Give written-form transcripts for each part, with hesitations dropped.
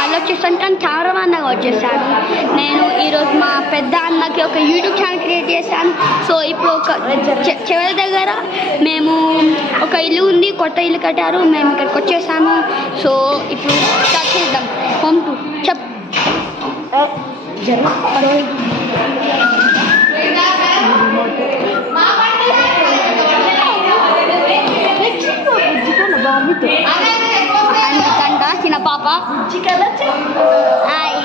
మళ్ళీ వచ్చేసాను, కానీ కెమెరామ్యాన్గా వచ్చేసాను. నేను ఈరోజు మా పెద్ద అన్నకి ఒక యూట్యూబ్ ఛానల్ క్రియేట్ చేశాను. సో ఇప్పుడు ఒక చివరి దగ్గర మేము ఒక ఇల్లు ఉంది, కొత్త ఇల్లు కట్టారు, మేము ఇక్కడికి వచ్చేసాము. సో ఇప్పుడు స్టార్ట్ చేద్దాం. పంపు చెప్ అందుకంట చిన్న పాప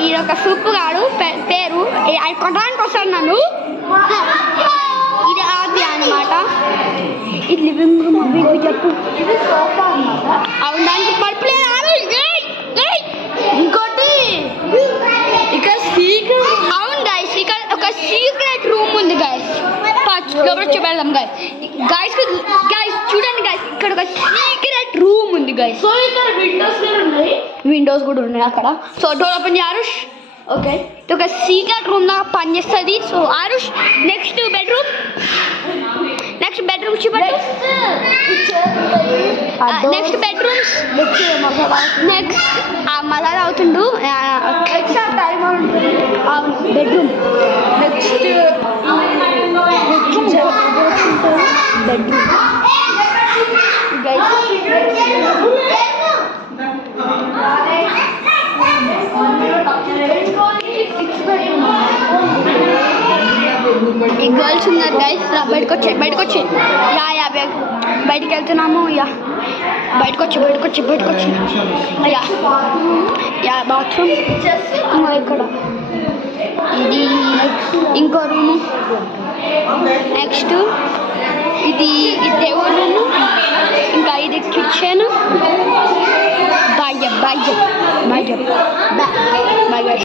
ఇది ఒక సూపు గాడు పేరు అది కొట్టడానికి వస్తాడు నన్ను. ఇది ఆది అన్నమాట. ఇది లివింగ్ రూమ్ అవి చెప్పు. అవును దానికి పడుపులేదు. ఇంకోటి ఇక్కడ సీక్రెట్, అవును గైస్ ఇక్కడ ఒక సీక్రెట్ రూమ్ ఉంది గైస్. లోపల చూపెడదాం గైస్. చూడండి గైస్, ఇక్కడ ఒక సీక్రెట్ రూమ్ ఉంది గైస్. సో ఇక్కడ విండోస్ కూడా ఉన్నాయి అక్కడ. సో డోర్ ఓపెన్ చేయ ఆరుష్. ఓకే, ఇది ఒక సీక్రెట్ రూమ్ లాగా పనిచేస్తుంది. సో ఆరుష్ నెక్స్ట్ బెడ్రూమ్ చూపెట్టు. నెక్స్ట్ బెడ్రూమ్స్ నెక్స్ట్ మసాలా అవుతుండు. బెడ్రూమ్ నెక్స్ట్ బెడ్రూమ్ ఈ గర్ల్స్ ఉన్నారు గైస్. బయటకు వచ్చి యా బయటికి వెళ్తున్నాము. బయటకు వచ్చి యా బాత్రూమ్ ఇక్కడ. ఇది ఇంకో రూము. నెక్స్ట్ ఇది దేవుడు రూము. ఇంకా ఇది కిచెన్. బాయ్